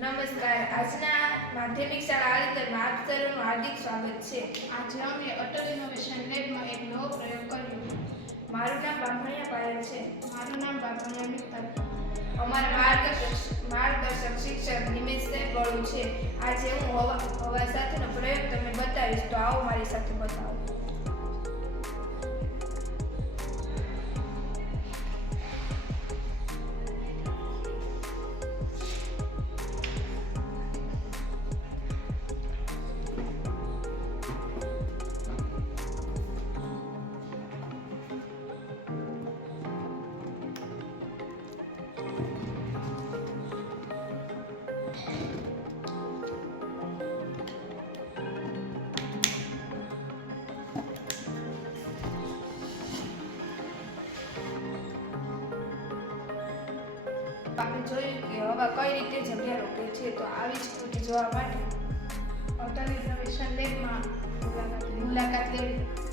નમસ્કાર. આજના માધ્યમિક શાળા આલિંગરમાં આપ સર્વનું હાર્દિક સ્વાગત છે. આજે અમે અટલ ઇનોવેશન લેબમાં એક નવો પ્રયોગ કર્યો. મારું નામ બાંભણિયા પાયલ છે. મારું નામ બાંભણિયા મિત્તલ. અમારા માર્ગદર્શક શિક્ષક નિમેશભાઈ બળુ છે. આજે હું હવા સાથેનો પ્રયોગ તમને બતાવીશ, તો આવો મારી સાથે બતાવો. આપણે જોયું કે હવા કઈ રીતે જગ્યા રોકે છે. તો આવી જ કૃતિ જોવા માટે અટલ ઇનોવેશન લેબમાં મુલાકાત લેવી.